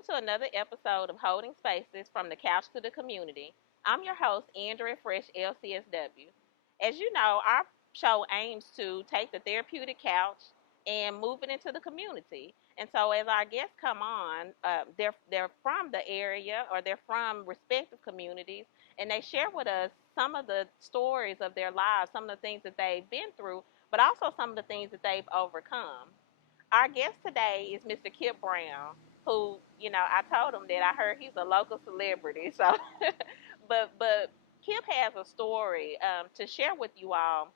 welcome to another episode of Holding Spaces from the Couch to the Community. I'm your host, Andrea Fresh, LCSW. As you know, our show aims to take the therapeutic couch and move it into the community. And so, as our guests come on, they're from the area or they're from respective communities, and they share with us some of the stories of their lives, some of the things that they've been through, but also some of the things that they've overcome. Our guest today is Mr. Kipp Brown, who, I told him that I heard he's a local celebrity. So, but Kipp has a story to share with you all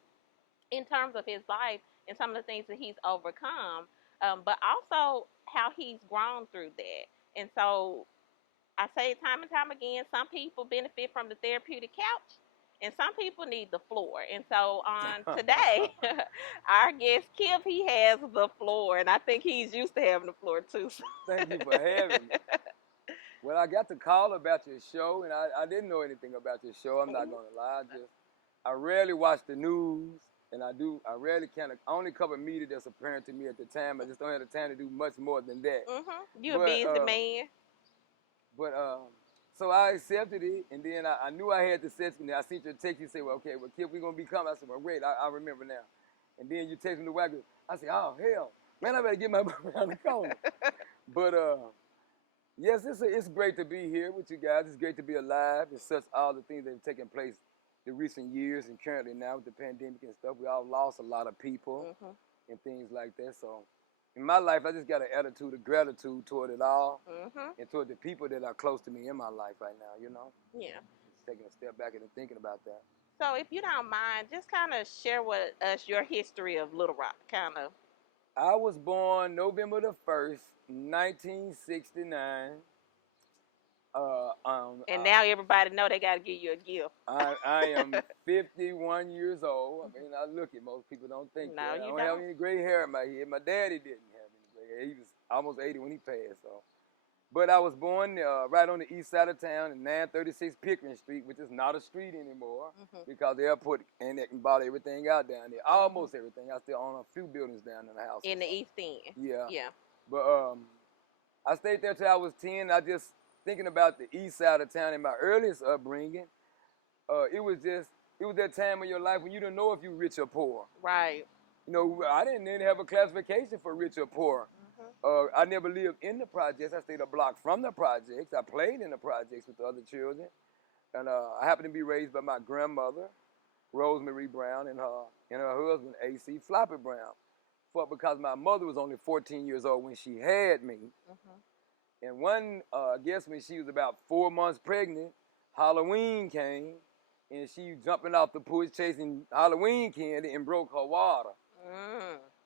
in terms of his life and some of the things that he's overcome, but also how he's grown through that. And so I say it time and time again, some people benefit from the therapeutic couch and some people need the floor. And so on today, our guest Kipp, he has the floor, and I think he's used to having the floor too. Thank you for having me. Well, I got the call about your show, and I didn't know anything about your show. I'm not gonna lie. I rarely watch the news, and I rarely I only cover media that's apparent to me at the time. I just don't have the time to do much more than that. You're a busy man. But so I accepted it, and then I knew I had to set me. I sent you a text. You say, "Well, okay, well, Kipp, we gonna be coming." I said, "Well, great. I remember now." And then you text me the wagon. I said, "Oh hell, man, I better get my butt around the corner." But yes, it's great to be here with you guys. It's great to be alive. It's such all the things that have taken place the recent years and currently now with the pandemic and stuff. We all lost a lot of people and things like that. So in my life, I just got an attitude of gratitude toward it all and toward the people that are close to me in my life right now, you know? Yeah. Just taking a step back and thinking about that. So if you don't mind, just kind of share with us your history of Little Rock, kind of. I was born November the 1st, 1969. And now everybody know they got to give you a gift. I am 51 years old. I mean, I look at most people don't think that. I don't have any gray hair in my head. My daddy didn't have any gray hair. He was almost 80 when he passed. So, but I was born right on the east side of town in 936 Pickering Street, which is not a street anymore because the airport and bought everything out down there. Almost everything. I still own a few buildings down in the house. In the East End. Yeah. Yeah. But I stayed there till I was 10. I just thinking about the east side of town in my earliest upbringing, it was that time of your life when you didn't know if you rich or poor. Right. You know, I didn't even have a classification for rich or poor. I never lived in the projects. I stayed a block from the projects. I played in the projects with the other children. And I happened to be raised by my grandmother, Rosemary Brown, and her husband, A.C. Floppy Brown. Because my mother was only 14 years old when she had me. And I guess when she was about 4 months pregnant, Halloween came, and she jumping off the porch chasing Halloween candy and broke her water.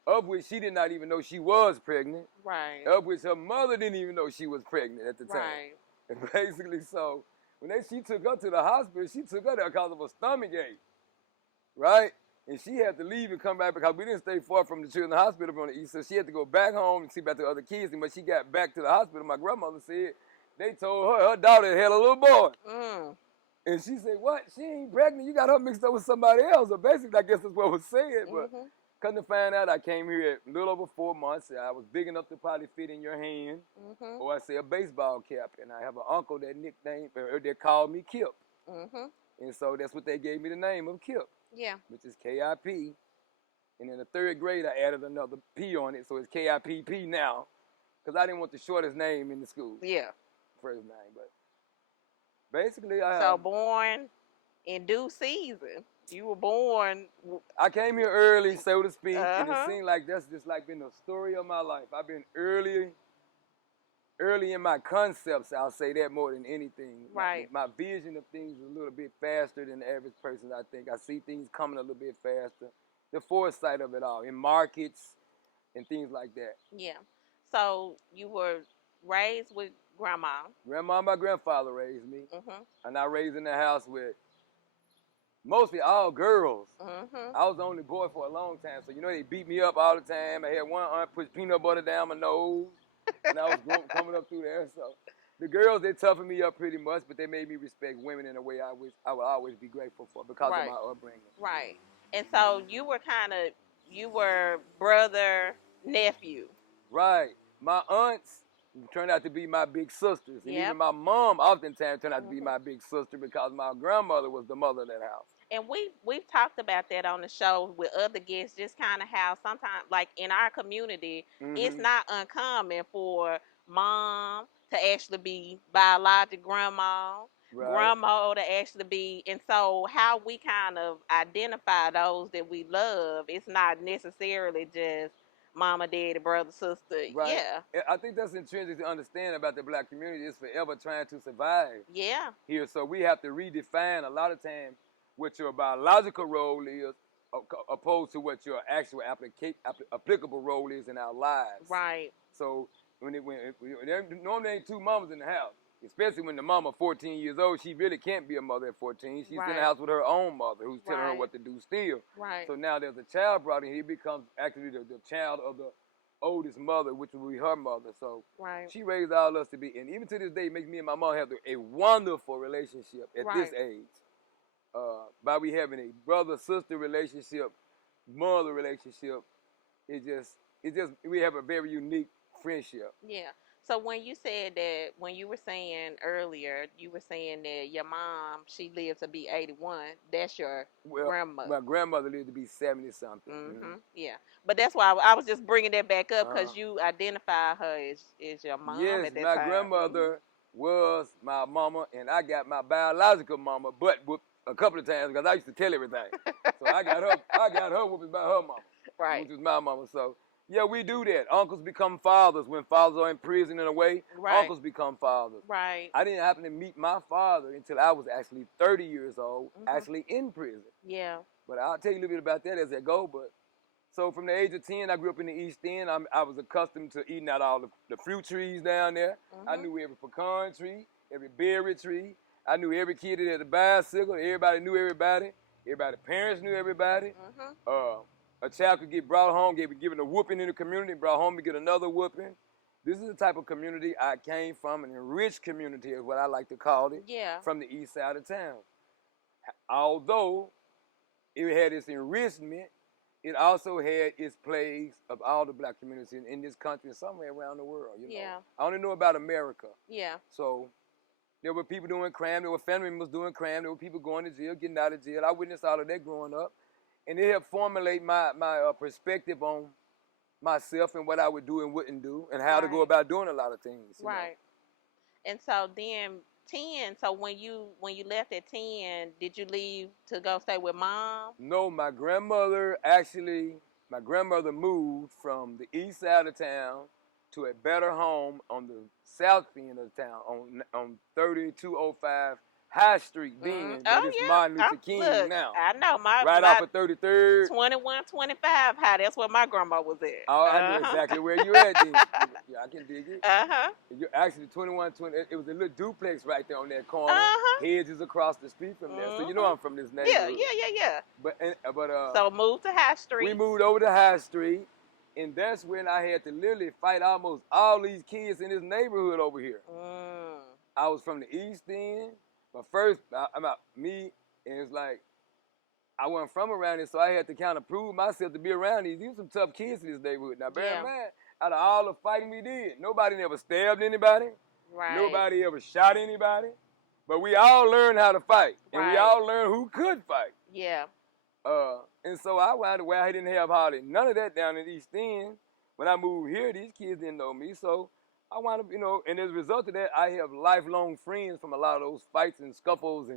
Of which she did not even know she was pregnant. Right. Of which her mother didn't even know she was pregnant at the time. Right. And basically, so when she took her to the hospital, she took her there because of a stomach ache. Right? And she had to leave and come back because we didn't stay far from the children's hospital from the east. So she had to go back home and see about the other kids. And when she got back to the hospital, my grandmother said they told her daughter had a little boy. And she said, "What? She ain't pregnant. You got her mixed up with somebody else." So basically, I guess that's what was said. But come to find out, I came here at a little over 4 months. I was big enough to probably fit in your hand, or I say a baseball cap. And I have an uncle that called me Kipp. And so that's what they gave me the name of Kipp. Yeah. Which is K-I-P. And in the 3rd grade, I added another P on it, so it's K-I-P-P now. Because I didn't want the shortest name in the school. Yeah. First name, but basically So born in due season. You were born. I came here early, so to speak, and it seemed like that's just like been the story of my life. I've been early in my concepts, I'll say that more than anything. Right. My vision of things is a little bit faster than the average person, I think. I see things coming a little bit faster. The foresight of it all, in markets and things like that. Yeah. So you were raised with grandma. Grandma and my grandfather raised me. And I raised in the house with mostly all girls. I was the only boy for a long time. So, they beat me up all the time. I had one aunt push peanut butter down my nose. And I was coming up through there. So the girls, they toughened me up pretty much, but they made me respect women in a way I would always be grateful for because of my upbringing. Right. And so you were brother, nephew. Right. My aunts turned out to be my big sisters. And Yep. even my mom oftentimes turned out to be Mhm. my big sister because my grandmother was the mother of that house. And we've talked about that on the show with other guests, just kind of how sometimes, like in our community, it's not uncommon for mom to actually be biological grandma, Right. grandma to actually be, and so how we kind of identify those that we love, it's not necessarily just mama, daddy, brother, sister. Right. Yeah, I think that's intrinsic to understand about the black community. It's forever trying to survive yeah, here. So we have to redefine a lot of times what your biological role is opposed to what your actual applicable role is in our lives. right, So there normally ain't two mamas in the house, especially when the mama 14 years old, she really can't be a mother at 14. She's in Right. the house with her own mother who's telling her Right. what to do still. right, So now there's a child brought in, he becomes actually the child of the oldest mother, which will be her mother. So right, she raised all us to be, and even to this day, it makes me and my mom have a wonderful relationship at this Right. age. By we having a brother-sister relationship, mother relationship, it just we have a very unique friendship. yeah. So when you said that, when you were saying earlier, you were saying that your mom, she lived to be 81. That's your Well, grandmother. my grandmother lived to be 70 something. Yeah. But that's why I was just bringing that back up, because Uh-huh. you identify her as your mom Yes, at that my time. grandmother was my mama, and I got my biological mama butt whooped a couple of times because I used to tell everything. So I got her whooping by her mama, Right. which was my mama. So yeah, we do that. Uncles become fathers when fathers are in prison in a way. Right. Uncles become fathers. Right. I didn't happen to meet my father until I was actually 30 years old, actually in prison. Yeah. But I'll tell you a little bit about that as I go. But so from the age of 10, I grew up in the East End. I was accustomed to eating out all the fruit trees down there. I knew every pecan tree, every berry tree. I knew every kid that had a bicycle. Everybody knew everybody. Everybody's parents knew everybody. A child could get brought home, given a whooping in the community, brought home to get another whooping. This is the type of community I came from, an enriched community is what I like to call it, Yeah. from the east side of town. Although it had its enrichment, it also had its plagues of all the black communities in this country and somewhere around the world. You know, Yeah. I only know about America. Yeah. So there were people doing crime. There were family members doing crime. There were people going to jail, getting out of jail. I witnessed all of that growing up, and it helped formulate my perspective on myself and what I would do and wouldn't do, and how to go about doing a lot of things. You know? And so then 10. So when you left at 10, did you leave to go stay with mom? No, my grandmother moved from the east side of town to a better home on the south end of town on 3205 High Street then. That is Martin Luther King look, now. I know right off of 33rd. 2125 High. That's where my grandma was at. Oh, I know exactly where you at then. Yeah, I can dig it. You're actually 2120. It was a little duplex right there on that corner. Hedges across the street from there. So you know I'm from this neighborhood. Yeah. But so moved to High Street. We moved over to High Street, and that's when I had to literally fight almost all these kids in this neighborhood over here. I was from the East End, but first, me, and it's like, I wasn't from around here, so I had to kind of prove myself to be around these. These were some tough kids in this neighborhood. Now, bear in mind, out of all the fighting we did, nobody never stabbed anybody. Right. Nobody ever shot anybody. But we all learned how to fight, and we all learned who could fight. Yeah. And so I wound up where I didn't have hardly none of that down in East End. When I moved here, these kids didn't know me, so I wound up, and as a result of that, I have lifelong friends from a lot of those fights and scuffles.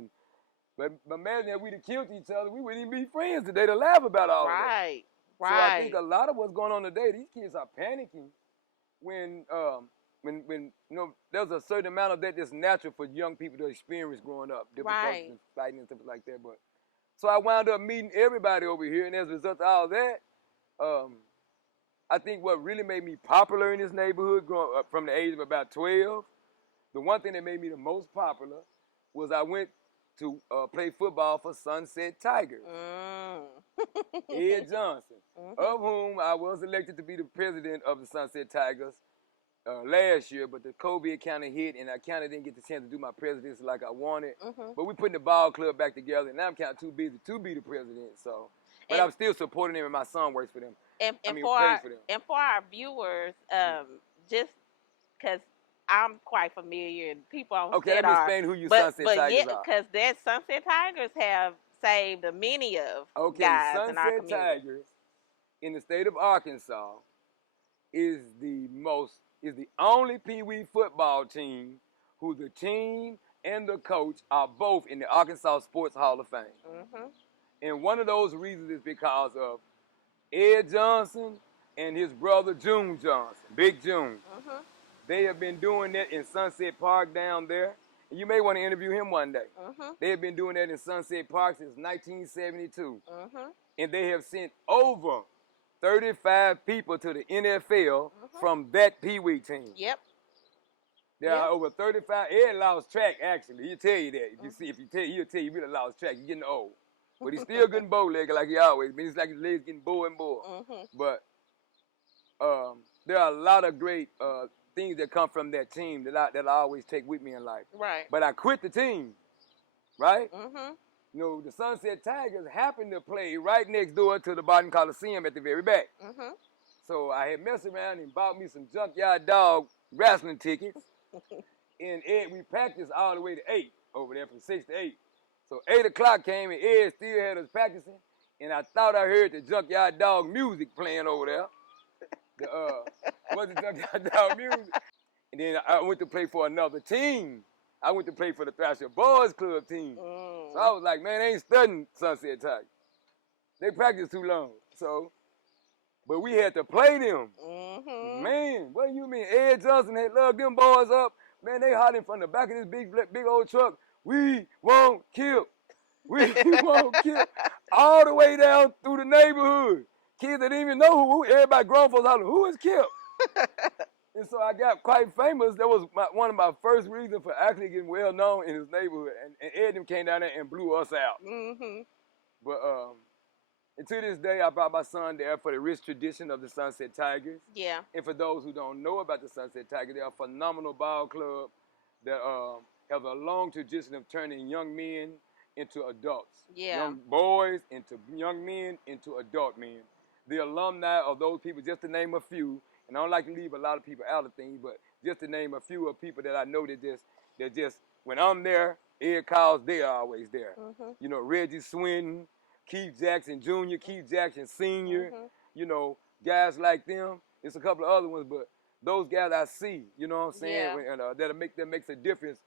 But imagine if we'd have killed each other, we wouldn't even be friends today to laugh about all of that. Right. So I think a lot of what's going on today, these kids are panicking when there's a certain amount of that that's natural for young people to experience growing up, different and fighting and stuff like that. But so I wound up meeting everybody over here, and as a result of all that, I think what really made me popular in this neighborhood, growing up from the age of about 12, the one thing that made me the most popular was I went to play football for Sunset Tigers. Ed Johnson, of whom I was elected to be the president of the Sunset Tigers last year, but the COVID kind of hit, and I kind of didn't get the chance to do my presidency like I wanted. But we putting the ball club back together, and now I'm kind of too busy to be the president. So, but I'm still supporting them, and my son works for them. And for our viewers, just because I'm quite familiar, and people on Okay, set let me are. explain who you Sunset But yeah, Tigers are. because that Sunset Tigers have saved many of Okay, guys in our Sunset community. Tigers in the state of Arkansas is the only Pee Wee football team who the team and the coach are both in the Arkansas Sports Hall of Fame. Mm-hmm. And one of those reasons is because of Ed Johnson and his brother June Johnson, Big June. Mm-hmm. They have been doing that in Sunset Park down there. And you may want to interview him one day. Mm-hmm. They have been doing that in Sunset Park since 1972. Mm-hmm. And they have sent over 35 people to the NFL Mm-hmm. from that Pee Wee team. Yep. There are over 35. Ed lost track, actually. He'll tell you that. He'll tell you really lost track. You're getting old. But he's still good bow-legged like he always been. It's like his legs getting bore and bore. Mm-hmm. But there are a lot of great things that come from that team that I always take with me in life. Right. But I quit the team, right? Mm-hmm. You know, the Sunset Tigers happened to play right next door to the Barton Coliseum at the very back. Mm-hmm. So I had messed around and bought me some junkyard dog wrestling tickets. And Ed, we practiced all the way to 8 over there from 6 to 8. So 8 o'clock came and Ed still had us practicing. And I thought I heard the junkyard dog music playing over there. The junkyard dog music. And then I went to play for another team. I went to play for the Thrasher Boys Club team. So I was like, man, they ain't studying Sunset Tigers. They practiced too long. So, but we had to play them. Mm-hmm. Man, what do you mean? Ed Johnson had lugged them boys up. Man, they hollering from the back of this big old truck. We won't kill. We won't kill. All the way down through the neighborhood. Kids that didn't even know who everybody grown folks hollering, who is Kipp? And so I got quite famous. That was one of my first reasons for actually getting well known in his neighborhood. And Ed them came down there and blew us out. Mm-hmm. But and to this day, I brought my son there for the rich tradition of the Sunset Tigers. Yeah. And for those who don't know about the Sunset Tigers, they're a phenomenal ball club that have a long tradition of turning young men into adults. Yeah. Young boys into young men into adult men. The alumni of those people, just to name a few, and I don't like to leave a lot of people out of things, but just to name a few of people that I know that just when I'm there, Ed calls, they are always there. Mm-hmm. You know, Reggie Swinton, Keith Jackson Jr., Keith Jackson Sr., Mm-hmm. you know, guys like them. There's a couple of other ones, but those guys I see, you know what I'm saying, Yeah. and that makes a difference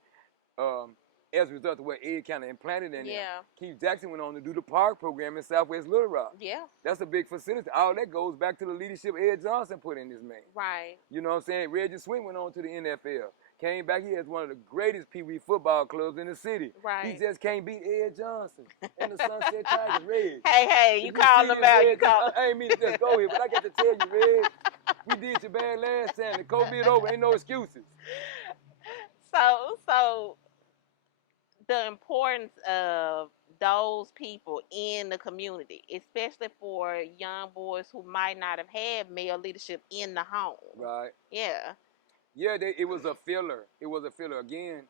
as a result of what Ed kind of implanted in them. Yeah. Keith Jackson went on to do the park program in Southwest Little Rock. Yeah. That's a big facility. All that goes back to the leadership Ed Johnson put in this man. Right. You know what I'm saying? Reggie Swinton went on to the NFL. Came back, he has one of the greatest Pee Wee football clubs in the city. Right. He just can't beat Ed Johnson and the Sunset Tigers, Reg. Hey, you calling them out. You call. I ain't mean to just go here, but I got to tell you, Reg, we did you bad last time. The COVID over, ain't no excuses. So the importance of those people in the community, especially for young boys who might not have had male leadership in the home. Right. Yeah. Yeah, it was a filler. It was a filler again.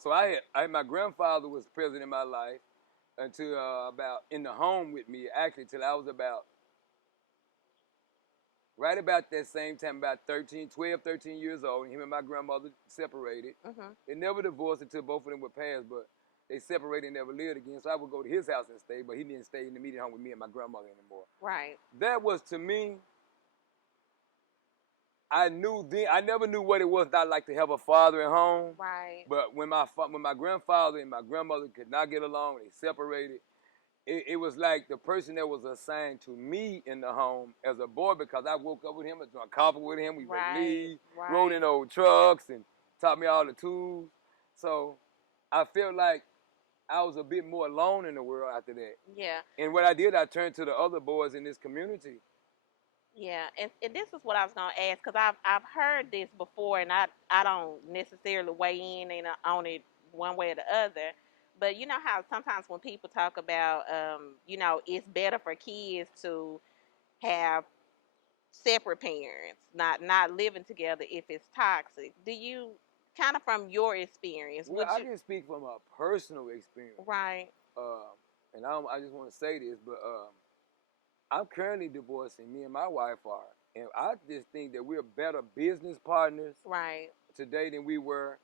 So my grandfather was present in my life until about in the home with me, actually, till I was right about that same time, about 12, 13 years old. And him and my grandmother separated. Mm-hmm. They never divorced until both of them were passed, but they separated and never lived again. So I would go to his house and stay, but he didn't stay in the immediate home with me and my grandmother anymore. Right. That was, to me, I never knew what it was not like to have a father at home. Right. But when my grandfather and my grandmother could not get along, they separated. It was like the person that was assigned to me in the home as a boy, because I woke up with him, I drank coffee with him, we would leave, rode in old trucks and taught me all the tools. So I felt like I was a bit more alone in the world after that. Yeah. And what I did, I turned to the other boys in this community. Yeah, and this is what I was gonna ask, because I've heard this before, and I don't necessarily weigh in on it one way or the other. But you know how sometimes when people talk about, it's better for kids to have separate parents, not living together if it's toxic. Do you kind of from your experience? Well, I can speak from a personal experience. Right. And I just want to say this, but I'm currently divorcing. Me and my wife are. And I just think that we're better business partners. Right. today than we were,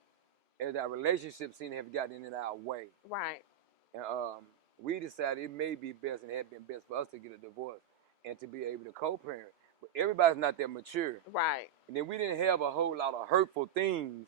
as our relationships seem to have gotten in our way. Right. And we decided it may be best and had been best for us to get a divorce and to be able to co-parent. But everybody's not that mature. Right. And then we didn't have a whole lot of hurtful things,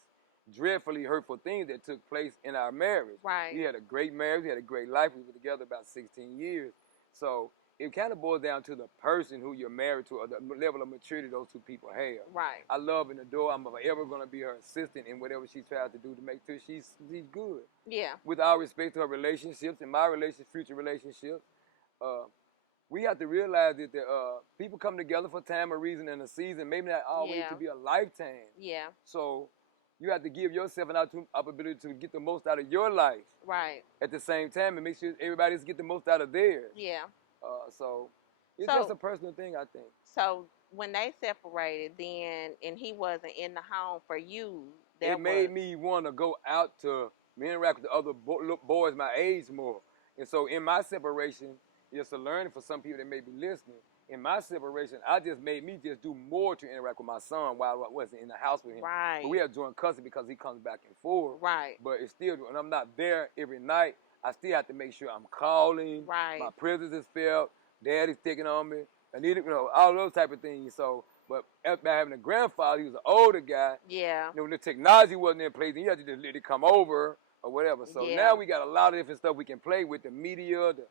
dreadfully hurtful things that took place in our marriage. Right. We had a great marriage. We had a great life. We were together about 16 years. So it kind of boils down to the person who you're married to or the level of maturity those two people have. Right. I love and adore. I'm forever going to be her assistant in whatever she tries to do to make sure she's good. Yeah. With all respect to her relationships and my future relationships, we have to realize that the, people come together for time, a reason, and a season, maybe not always to be a lifetime. Yeah. So you have to give yourself an opportunity to get the most out of your life. Right. At the same time, and make sure everybody else get the most out of theirs. Yeah. So it's just a personal thing, I think. So when they separated, then, and he wasn't in the home for you, it made me want to go out to interact with the other boys my age more. And so in my separation, it's a learning for some people that may be listening. In my separation, I just made me just do more to interact with my son while I wasn't in the house with him. Right. But we have joint custody because he comes back and forth. Right. But it's still, when I'm not there every night, I still have to make sure I'm calling. Right. My presence is felt. Daddy's taking on me. I need it, all those type of things. So, but by having a grandfather, he was an older guy. Yeah. When the technology wasn't in place, and you had to just let it come over or whatever. So now we got a lot of different stuff we can play with, the media, the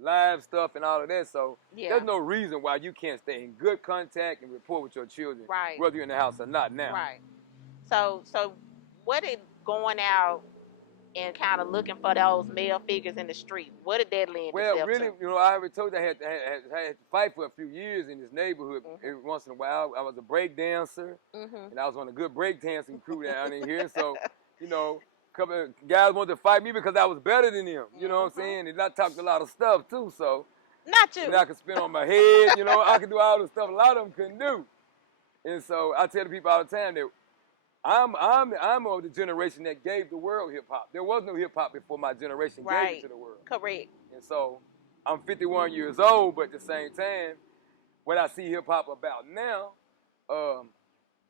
live stuff and all of that. So there's no reason why you can't stay in good contact and report with your children, whether you're in the house or not now. Right. So what did going out and kind of looking for those male figures in the street, what did that lend itself Well, really, to? I already told you I had to fight for a few years in this neighborhood. Every once in a while, I was a break dancer, and I was on a good break dancing crew down in here. So, a couple of guys wanted to fight me because I was better than them. You know what I'm saying? And I talked a lot of stuff too. So, not you. And I could spin on my head. I could do all the stuff a lot of them couldn't do. And so I tell the people all the time that I'm of the generation that gave the world hip hop. There was no hip hop before my generation gave it to the world. Correct. And so I'm 51 years old, but at the same time, what I see hip hop about now,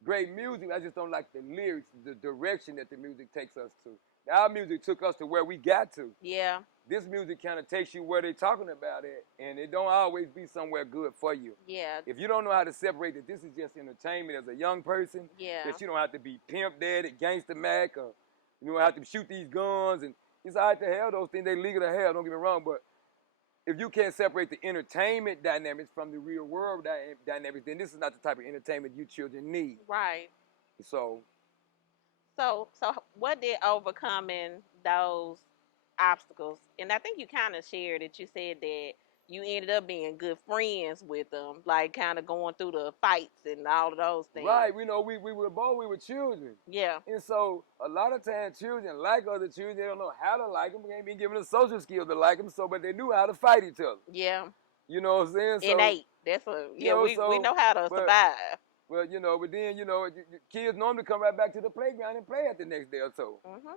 great music. I just don't like the lyrics, the direction that the music takes us to. Our music took us to where we got to. Yeah. This music kind of takes you where they're talking about it, and it don't always be somewhere good for you. Yeah. If you don't know how to separate that this is just entertainment as a young person, that you don't have to be Pimp Daddy, Gangsta Mac, or you don't have to shoot these guns, and it's all right to have those things. They legal to have, don't get me wrong, but if you can't separate the entertainment dynamics from the real world dynamics, then this is not the type of entertainment you children need. Right. So what did overcoming those obstacles, and I think you kind of shared it, you said that you ended up being good friends with them, like kind of going through the fights and all of those things. Right, we were children. Yeah. And so a lot of times children like other children, they don't know how to like them, they ain't been given the social skills to like them, but they knew how to fight each other. Yeah. You know what I'm saying? So, innate. That's we know how to survive. Well, but then, kids normally come right back to the playground and play at the next day or so. Mm-hmm.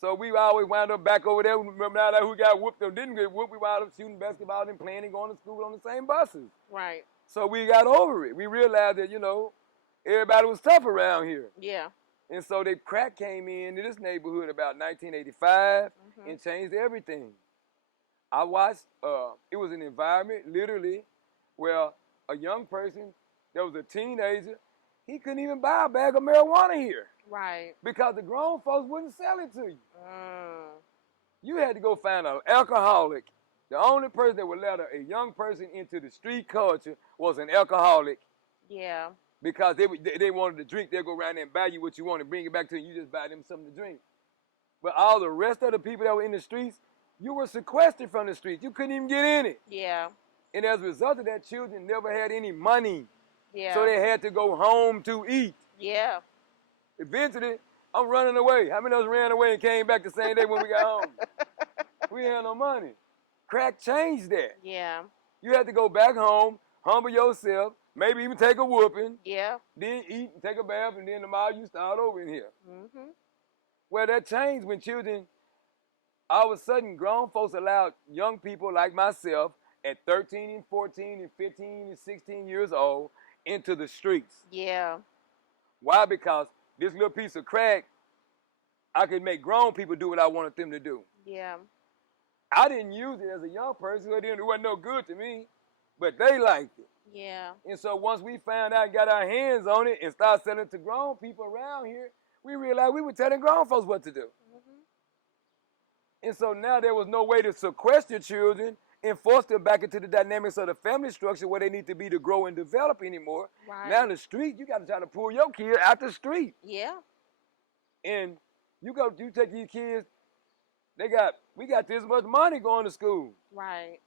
So we always wound up back over there. Remember now that who got whooped or didn't get whooped, we wound up shooting basketball and playing and going to school on the same buses. Right. So we got over it. We realized that, everybody was tough around here. Yeah. And so the crack came into this neighborhood about 1985 and changed everything. I watched, it was an environment, literally, where a young person that was a teenager, he couldn't even buy a bag of marijuana here. Right. Because the grown folks wouldn't sell it to you. You had to go find an alcoholic. The only person that would let a young person into the street culture was an alcoholic. Yeah. Because they wanted to drink, they'd go around there and buy you what you want and bring it back to you. You just buy them something to drink. But all the rest of the people that were in the streets, you were sequestered from the streets. You couldn't even get in it. Yeah. And as a result of that, children never had any money. Yeah. So they had to go home to eat. Yeah. Eventually, I'm running away. How many of us ran away and came back the same day when we got home? We had no money. Crack changed that. Yeah. You had to go back home, humble yourself, maybe even take a whooping. Yeah. Then eat and take a bath, and then tomorrow you start over in here. Mm-hmm. Well, that changed when children, all of a sudden, grown folks allowed young people like myself at 13 and 14 and 15 and 16 years old into the streets. Yeah. Why? Because this little piece of crack, I could make grown people do what I wanted them to do. Yeah. I didn't use it as a young person, so it wasn't no good to me, but they liked it. Yeah. And so once we found out and got our hands on it and started selling it to grown people around here, we realized we were telling grown folks what to do. And so now there was no way to sequester children and force them back into the dynamics of the family structure where they need to be to grow and develop anymore. Right. Now in the street, you got to try to pull your kid out the street. Yeah. And you take these kids, we got this much money going to school. Right.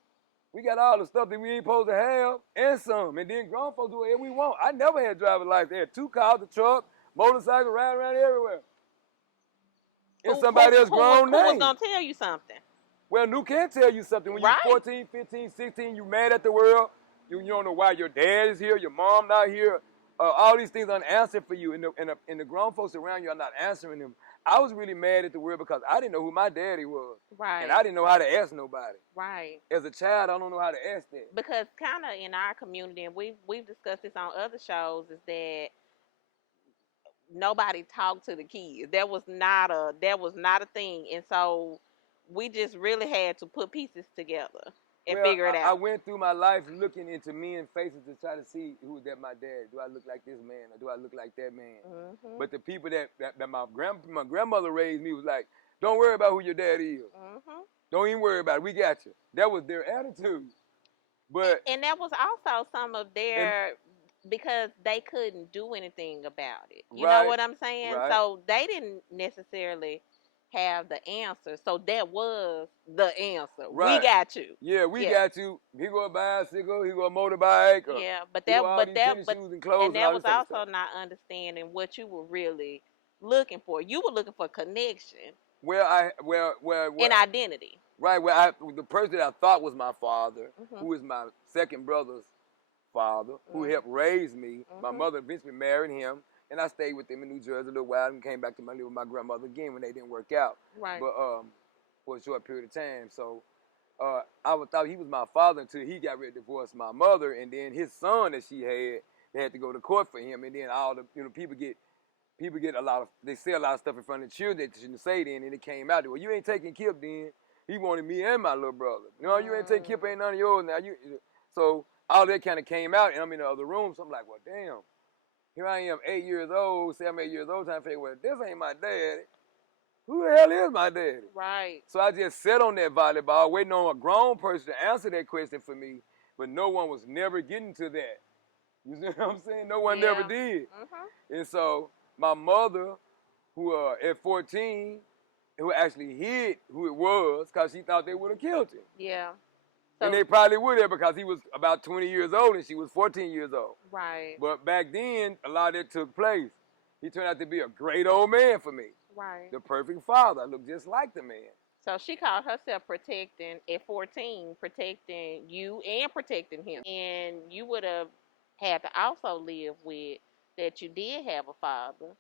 We got all the stuff that we ain't supposed to have and some. And then grown folks do whatever we want. I never had driver's license. They had 2 cars, a truck, motorcycle, riding around everywhere. And somebody else grown name. Who was going to tell you something? Well, who can tell you something? When you're 14, 15, 16, you mad at the world. You don't know why your dad is here, your mom not here. All these things unanswered for you. And the grown folks around you are not answering them. I was really mad at the world because I didn't know who my daddy was. Right. And I didn't know how to ask nobody. Right. As a child, I don't know how to ask that. Because kind of in our community, and we've discussed this on other shows, is that nobody talked to the kids. That was not a thing. And so we just really had to put pieces together and figure it out. I went through my life looking into men's faces to try to see who was that my dad. Do I look like this man or do I look like that man? Mm-hmm. But the people that my grandmother raised me was like, don't worry about who your dad is. Mm-hmm. Don't even worry about it. We got you. That was their attitude. But and that was also some of their, because they couldn't do anything about it. You know what I'm saying? Right. So they didn't necessarily have the answer. So that was the answer. Right. We got you. Yeah, we got you. He go a bicycle, he go a motorbike. Yeah, but that was also not understanding what you were really looking for. You were looking for connection. And identity. Right. The person that I thought was my father, who is my second brother's father, who helped raise me. My mother eventually married him. And I stayed with them in New Jersey a little while and came back to live with my grandmother again when they didn't work out. Right. But for a short period of time. So I thought he was my father until he got ready to divorce my mother. And then his son that she had, they had to go to court for him. And then all the people get they say a lot of stuff in front of the children that they shouldn't say then. And it came out, well, you ain't taking Kipp then. He wanted me and my little brother. No, you ain't taking Kipp, ain't none of yours now. So all that kind of came out, and I'm in the other room. So I'm like, well, damn. Here I am, 8 years old, 7, 8 years old, trying to figure, well, this ain't my daddy. Who the hell is my daddy? Right. So I just sat on that volleyball, waiting on a grown person to answer that question for me, but no one was never getting to that. You see what I'm saying? No one never did. And so my mother, who at 14, who actually hid who it was because she thought they would have killed him. Yeah. So, and they probably would have because he was about 20 years old and she was 14 years old. Right. But back then, a lot of that took place. He turned out to be a great old man for me. Right. The perfect father. I looked just like the man. So she called herself protecting, at 14, protecting you and protecting him. And you would have had to also live with that you did have a father,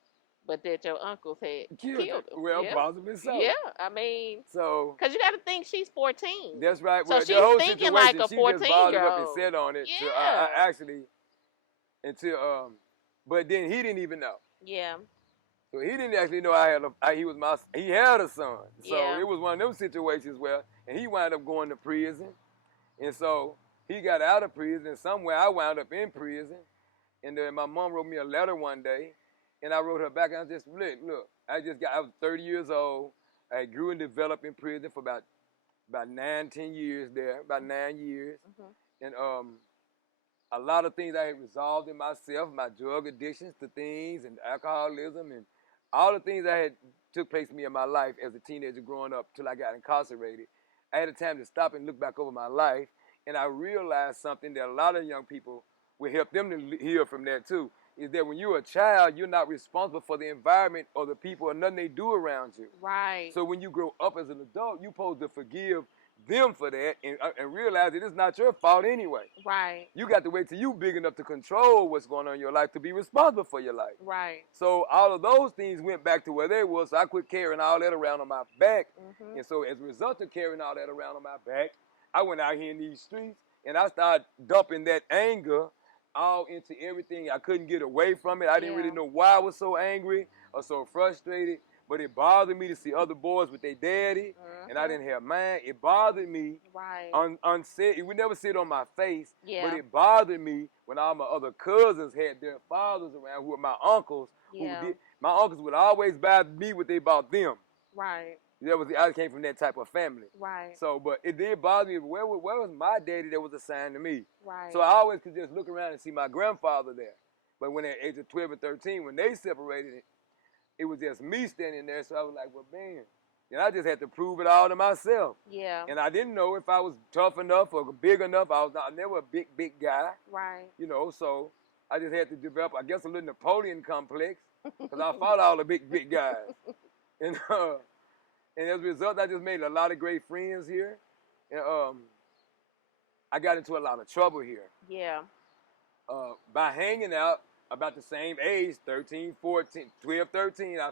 but that your uncles had killed him. Well, possibly so. Yeah, I mean, so because you got to think she's 14. That's right. So well, she's the whole thinking situation, like a 14-year-old. She just balled up and said on it. Yeah. But then he didn't even know. Yeah. So he didn't actually know he had a son. So it was one of them situations where, and he wound up going to prison. And so he got out of prison, and somewhere I wound up in prison. And then my mom wrote me a letter one day. And I wrote her back, and I just, look, I was 30 years old. I grew and developed in prison for about 9, 10 years there, about 9 years. And a lot of things I had resolved in myself, my drug addictions to things and alcoholism and all the things that had took place to me in my life as a teenager growing up till I got incarcerated. I had a time to stop and look back over my life, and I realized something that a lot of young people will help them to hear from that too. Is that when you're a child, you're not responsible for the environment or the people or nothing they do around you. Right. So when you grow up as an adult, you're supposed to forgive them for that and realize that it's not your fault anyway. Right. You got to wait till you big enough to control what's going on in your life to be responsible for your life. Right. So all of those things went back to where they were, so I quit carrying all that around on my back. And so as a result of carrying all that around on my back, I went out here in these streets and I started dumping that anger all into everything. I couldn't get away from it. I didn't really know why I was so angry or so frustrated. But it bothered me to see other boys with their daddy, and I didn't have mine. It bothered me. Right. Unsaid. It would never sit on my face, Yeah. but it bothered me when all my other cousins had their fathers around, who were my uncles. Yeah. My uncles would always buy me what they bought them. Right. I came from that type of family. Right. So, but it did bother me. Where was my daddy that was assigned to me? Right. So I always could just look around and see my grandfather there. But when at the age of 12 and 13, when they separated, it was just me standing there. So I was like, well, man. And I just had to prove it all to myself. Yeah. And I didn't know if I was tough enough or big enough. I was never a big guy. Right. You know, so I just had to develop, I guess, a little Napoleon complex, because I fought all the big guys. And as a result, I just made a lot of great friends here. And I got into a lot of trouble here. Yeah. By hanging out about the same age, 13, 14, 12, 13, I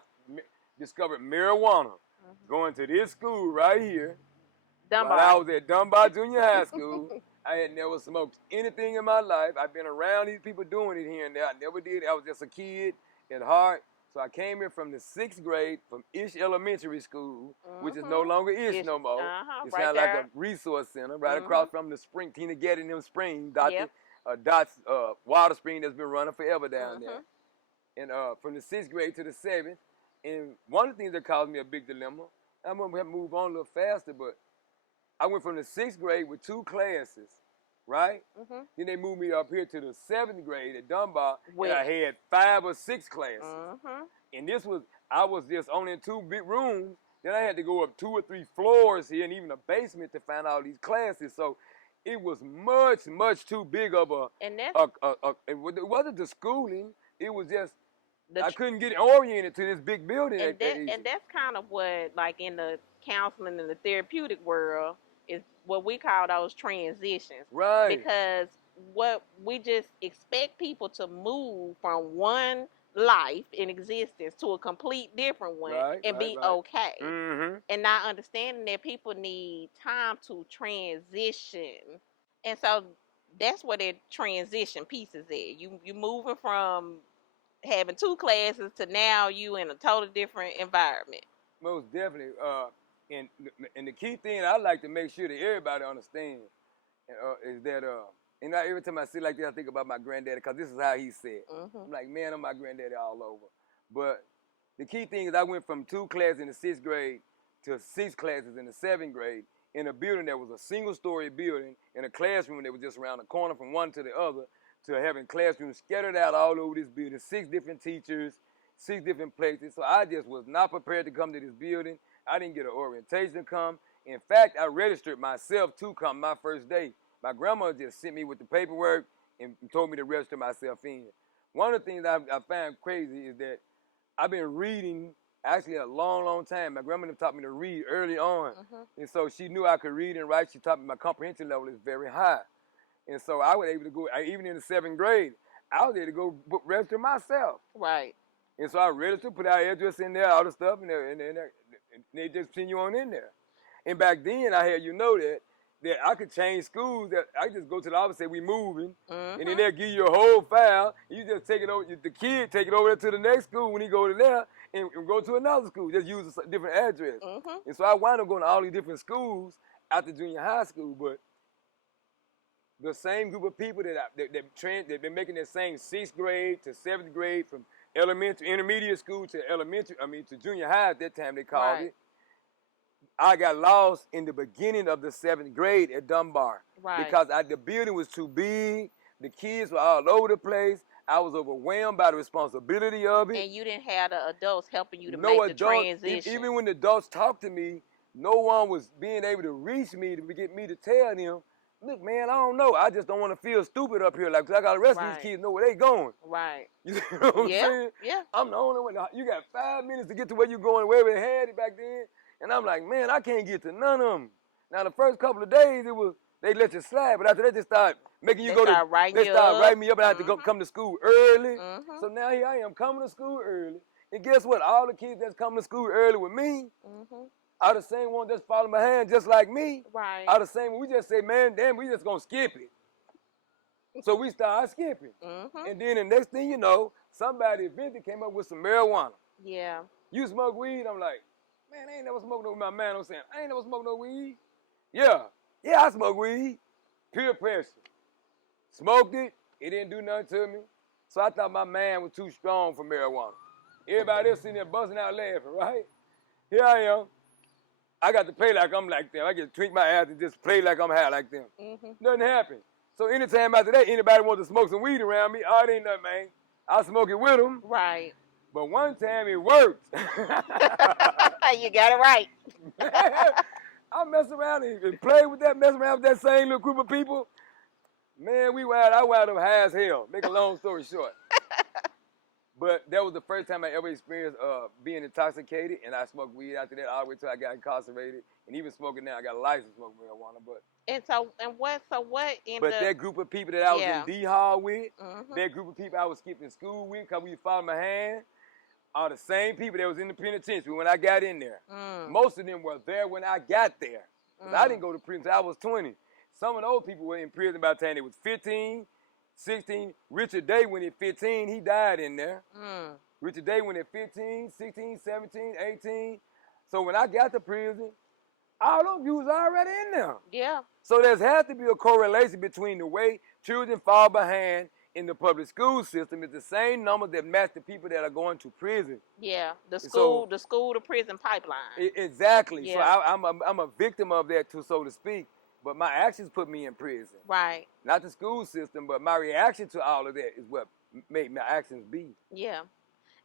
discovered marijuana. Going to this school right here. Dunbar. While I was at Dunbar Junior High School. I had never smoked anything in my life. I've been around these people doing it here and there. I never did. I was just a kid at heart. So I came here from the 6th grade from Ish Elementary School, which is no longer Ish no more. It right sounds there. like a resource center right across from the spring, Tina Getty and them spring, Dot's water spring that's been running forever down there. And from the 6th grade to the 7th. And one of the things that caused me a big dilemma, I'm going to move on a little faster, but I went from the 6th grade with 2 classes, right? Then they moved me up here to the 7th grade at Dunbar, and I had 5 or 6 classes. And I was just only in 2 big rooms. Then I had to go up 2 or 3 floors here and even a basement to find all these classes. So it was much too big of it wasn't the schooling. It was just, I couldn't get oriented to this big building. And that's kind of what, like in the counseling and the therapeutic world, is what we call those transitions. Right. Because what we just expect people to move from one life in existence to a complete different one and be okay. And not understanding that people need time to transition. And so that's where that transition piece is at. You moving from having 2 classes to now you in a totally different environment. Most definitely. And the key thing I like to make sure that everybody understands is that, and every time I see like this, I think about my granddaddy, because this is how he said. I'm like, man, I'm my granddaddy all over. But the key thing is I went from 2 classes in the 6th grade to 6 classes in the 7th grade in a building that was a single-story building, in a classroom that was just around the corner from one to the other, to having classrooms scattered out all over this building, 6 different teachers, 6 different places. So I just was not prepared to come to this building. I didn't get an orientation to come. In fact, I registered myself to come my first day. My grandma just sent me with the paperwork and told me to register myself in. One of the things I found crazy is that I've been reading actually a long time. My grandmother taught me to read early on. And so she knew I could read and write. She taught me my comprehension level is very high. And so I was able to go, even in the 7th grade, I was able to go register myself. Right. And so I registered, put our address in there, all the stuff, and they just send you on in there. And back then, I had that I could change schools. That I just go to the office and say, we moving. And then they'll give you a whole file. And you just take it over, the kid take it over there to the next school when he go to there and go to another school. Just use a different address. And so I wound up going to all these different schools after junior high school, but the same group of people that been making that same 6th grade to 7th grade, from intermediate school to to junior high at that time they called it. I got lost in the beginning of the 7th grade at Dunbar because the building was too big. The kids were all over the place. I was overwhelmed by the responsibility of it. And you didn't have the adults helping you to make the transition. Even when the adults talked to me, no one was being able to reach me to get me to tell them, look, man, I don't know. I just don't want to feel stupid up here. Like, 'cause I got the rest of these kids know where they going. Right. You know what I'm saying? Yeah. I'm the only one. You got 5 minutes to get to where you're going, wherever they had it back then. And I'm like, man, I can't get to none of them. Now, the first couple of days, they let you slide. But after that, they start making you go to, they start writing me up, and I have to come to school early. So now here I am coming to school early. And guess what? All the kids that's coming to school early with me are the same one that's following behind just like me. Right. Are the same one. We just say, man, damn, we just going to skip it. So we started skipping. And then the next thing you know, somebody eventually came up with some marijuana. Yeah. You smoke weed? I'm like, man, I ain't never smoked no weed. My man was saying, I ain't never smoked no weed. Yeah. Yeah, I smoke weed. Peer pressure. Smoked it. It didn't do nothing to me. So I thought my man was too strong for marijuana. Everybody else sitting there busting out laughing, right? Here I am. I got to play like I'm like them. I get to tweak my ass and just play like I'm high like them. Nothing happened. So anytime after that, anybody wants to smoke some weed around me, oh, it ain't nothing, man. I'll smoke it with them. Right. But one time it worked. You got it right. I mess around and play with that, mess around with that same little group of people. Man, I wound up high as hell. Make a long story short. But that was the first time I ever experienced being intoxicated, and I smoked weed after that all the way till I got incarcerated. And even smoking now, I got a license to smoke marijuana. But what in but the that group of people that I was in D-Hall with, that group of people I was skipping school with, because we followed my hand, are the same people that was in the penitentiary when I got in there. Most of them were there when I got there. Because I didn't go to prison until I was 20. Some of those people were in prison by the time they was 15, 16. Richard Day, when he 15, he died in there. Richard Day, when he 15, 16, 17, 18. So when I got to prison, all those dudes are already in there. Yeah. So there's has to be a correlation between the way children fall behind in the public school system is the same number that match the people that are going to prison. Yeah, the school to prison pipeline. Exactly. Yeah. So I'm a victim of that too, so to speak. But my actions put me in prison. Right. Not the school system, but my reaction to all of that is what made my actions be. Yeah.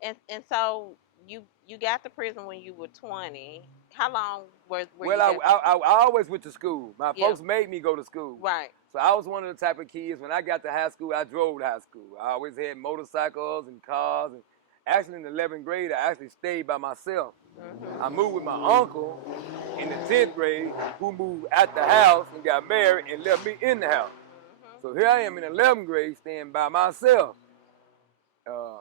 And so you got to prison when you were 20. How long were you there? I always went to school. My folks made me go to school. Right. So I was one of the type of kids, when I got to high school, I drove to high school. I always had motorcycles and cars. And actually in the 11th grade, I actually stayed by myself. I moved with my uncle in the 10th grade, who moved out the house and got married and left me in the house. So here I am in the 11th grade staying by myself. A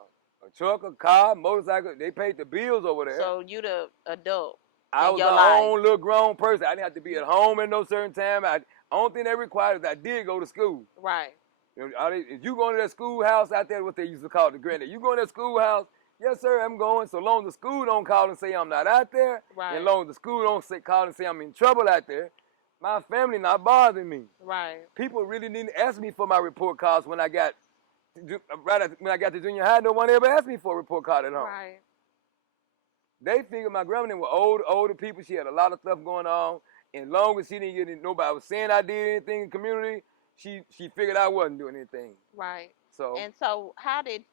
truck, a car, motorcycle, they paid the bills over there. So you the adult. I was my own little grown person. I didn't have to be at home at no certain time. Only thing they required is I did go to school. Right. If you going to that schoolhouse out there, what they used to call the granddad, you going to that schoolhouse, yes, sir, I'm going. So long as the school don't call and say I'm not out there, and long as the school don't call and say I'm in trouble out there, my family not bothering me. Right. People really didn't ask me for my report cards when I got to junior high. No one ever asked me for a report card at home. Right. They figured my grandmother were older people. She had a lot of stuff going on. And long as she didn't get nobody was saying I did anything in the community, she figured I wasn't doing anything. Right. So how did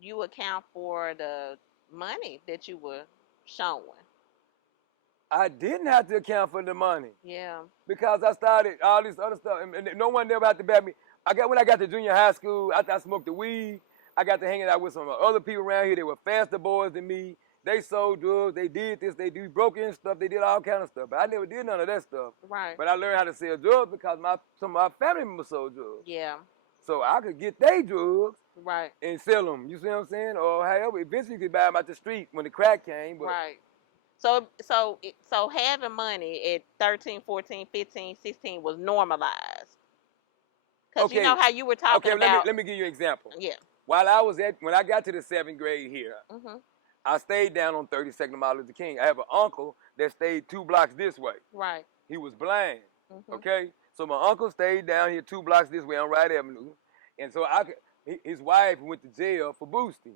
you account for the money that you were showing? I didn't have to account for the money. Yeah. Because I started all this other stuff, and no one ever had to back me. When I got to junior high school, after I smoked the weed, I got to hanging out with some other people around here. They were faster boys than me. They sold drugs. They did this. They broke in stuff. They did all kind of stuff. But I never did none of that stuff. Right. But I learned how to sell drugs because some of my family members sold drugs. Yeah. So I could get their drugs. Right. And sell them. You see what I'm saying? Or however, eventually you could buy them out the street when the crack came. But right. So having money at 13, 14, 15, 16 was normalized. Because you know how you were talking about. Let me give you an example. Yeah. When I got to the 7th grade here, I stayed down on 32nd Martin Luther King. I have an uncle that stayed 2 blocks this way. Right. He was blind. Okay? So my uncle stayed down here 2 blocks this way on Wright Avenue. And so his wife went to jail for boosting.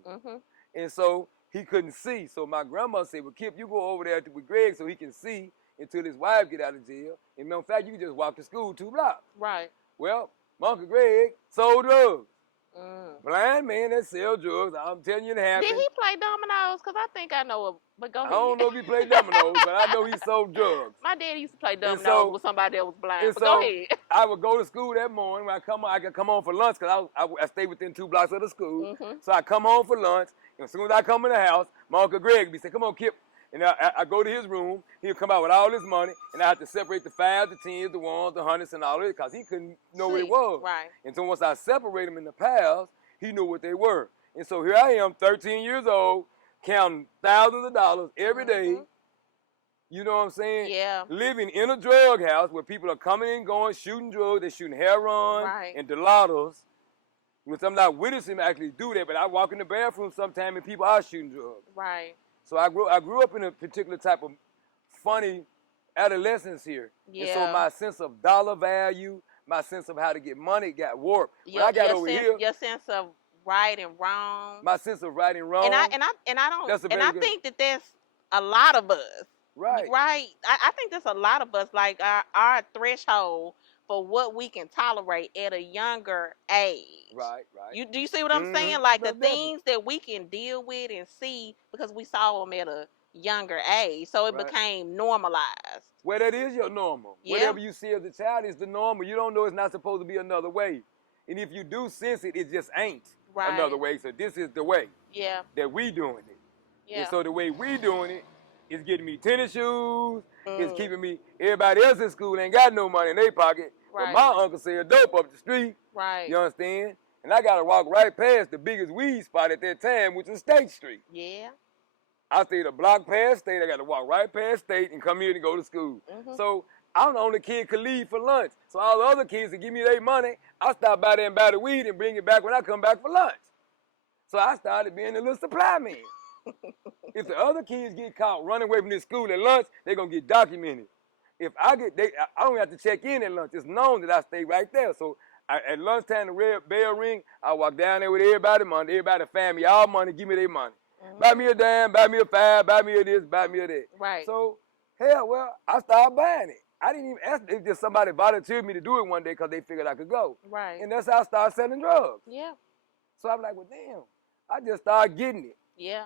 And so he couldn't see. So my grandma said, well, Kipp, you go over there with Greg so he can see until his wife get out of jail. And in fact, you can just walk to school 2 blocks. Right. Well, my Uncle Greg sold drugs. Blind man that sell drugs. I'm telling you it happened. Did he play dominoes? Because I think I know, but go ahead. I don't know if he played dominoes, but I know he sold drugs. My daddy used to play dominoes with somebody that was blind. But go ahead. I would go to school that morning. When I could come home for lunch because I stayed within 2 blocks of the school. So I come home for lunch. And as soon as I come in the house, my Uncle Greg be saying, come on, Kipp. And I go to his room. He'll come out with all his money. And I have to separate the 5s, the 10s, the 1s, the 100s, and all of it because he couldn't know what it was. Right. And so once I separate them in the piles, he knew what they were. And so here I am, 13 years old, counting thousands of dollars every day You know what I'm saying? Yeah. Living in a drug house where people are coming and going, shooting drugs. They're shooting heroin Right. and Dilatos. Which I'm not witnessing them actually do that, but I walk in the bathroom sometime and people are shooting drugs. Right. So I grew up in a particular type of funny adolescence here. Yeah. And so my sense of dollar value, my sense of how to get money got warped. When Your, I got your over sense, here, your sense of right and wrong. my sense of right and wrong. And I don't. That's a And very I good. think that there's a lot of us. Right. Right. I think there's a lot of us, like our threshold for what we can tolerate at a younger age. Right. Do you see what I'm saying? Like No, the things that we can deal with and see because we saw them at a younger age, so it became normalized. Well, that is your normal. Yeah. Whatever you see as a child is the normal. You don't know it's not supposed to be another way. And if you do sense it, it just ain't another way. So this is the way that we doing it. Yeah. And so the way we doing it is getting me tennis shoes. It's keeping me, everybody else in school ain't got no money in their pocket. But my uncle said dope up the street. Right. You understand? And I got to walk right past the biggest weed spot at that time, which was State Street. Yeah. I stayed a block past State. I got to walk right past State and come here to go to school. So I'm the only kid could leave for lunch. So all the other kids that give me their money, I stop by there and buy the weed and bring it back when I come back for lunch. So I started being a little supply man. If the other kids get caught running away from this school at lunch, they're going to get documented. If I don't have to check in at lunch. It's known that I stay right there. So at lunchtime, the red bell ring, I walk down there with everybody's money. Everybody, family, all money, give me their money. Buy me a dime, buy me a $5, buy me a this, buy me a that. Right. So, hell, well, I started buying it. I didn't even ask if just somebody volunteered me to do it one day because they figured I could go. Right. And that's how I started selling drugs. Yeah. So I'm like, well, damn, I just started getting it. Yeah.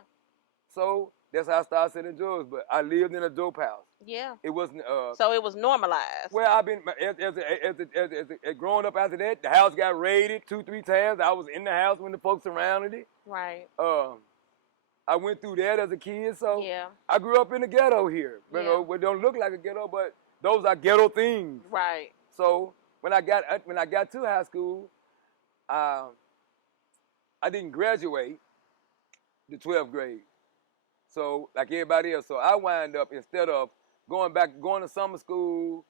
So that's how I started selling drugs. But I lived in a dope house. Yeah. It wasn't. So it was normalized. Well, I've been as growing up after that. The house got raided 2-3 times. I was in the house when the folks surrounded it. Right. I went through that as a kid, so yeah. I grew up in the ghetto here. You know, it don't look like a ghetto, but those are ghetto things. Right. So when I got to high school, I didn't graduate the 12th grade. So like everybody else, so I wind up instead of going to summer school,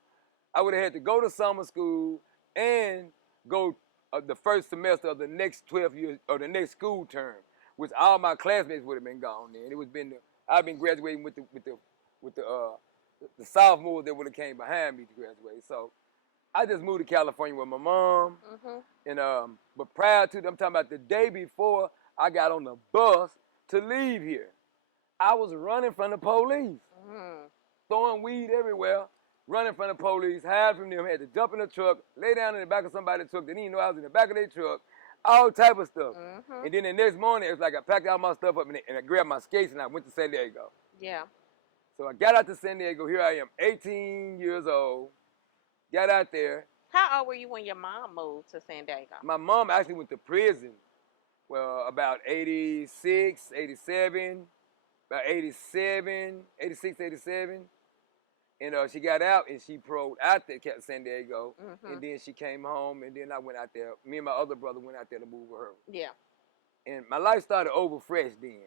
I would have had to go to summer school and go the first semester of the next 12 years or the next school term, which all my classmates would have been gone then. I've been graduating with the sophomores that would have came behind me to graduate. So I just moved to California with my mom. And but prior to, I'm talking about the day before I got on the bus to leave here, I was running from the police, throwing weed everywhere, running from the police, hiding from them, had to jump in the truck, lay down in the back of somebody's truck, they didn't even know I was in the back of their truck, all type of stuff. And then the next morning, it was like I packed all my stuff up and I grabbed my skates and I went to San Diego. Yeah. So I got out to San Diego. Here I am, 18 years old. Got out there. How old were you when your mom moved to San Diego? My mom actually went to prison. Well, about 86, 87, about 87, 86, 87. And she got out and she paroled out there, San Diego. And then she came home and then I went out there. Me and my other brother went out there to move with her. Yeah. And my life started over fresh then.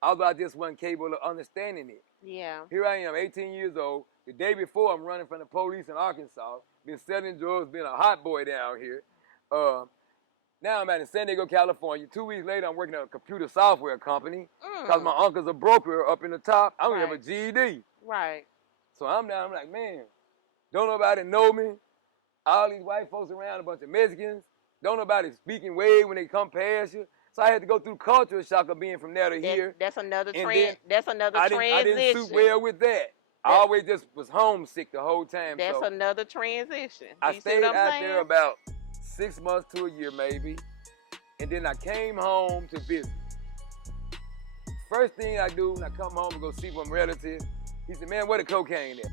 Although I just wasn't capable of understanding it. Yeah. Here I am, 18 years old. The day before, I'm running from the police in Arkansas. Been selling drugs, been a hot boy down here. Now I'm out in San Diego, California. 2 weeks later, I'm working at a computer software company because my uncle's a broker up in the top. I don't have a GED. Right. So I'm down, I'm like, man, don't nobody know me. All these white folks around, a bunch of Mexicans. Don't nobody speaking way when they come past you. So I had to go through cultural shock of being from there to here. That's another trend. That's another transition. I didn't suit well with that. I always just was homesick the whole time. That's another transition. I stayed out there about 6 months to a year maybe. And then I came home to visit. First thing I do when I come home and go see my relative, he said, man, where the cocaine at?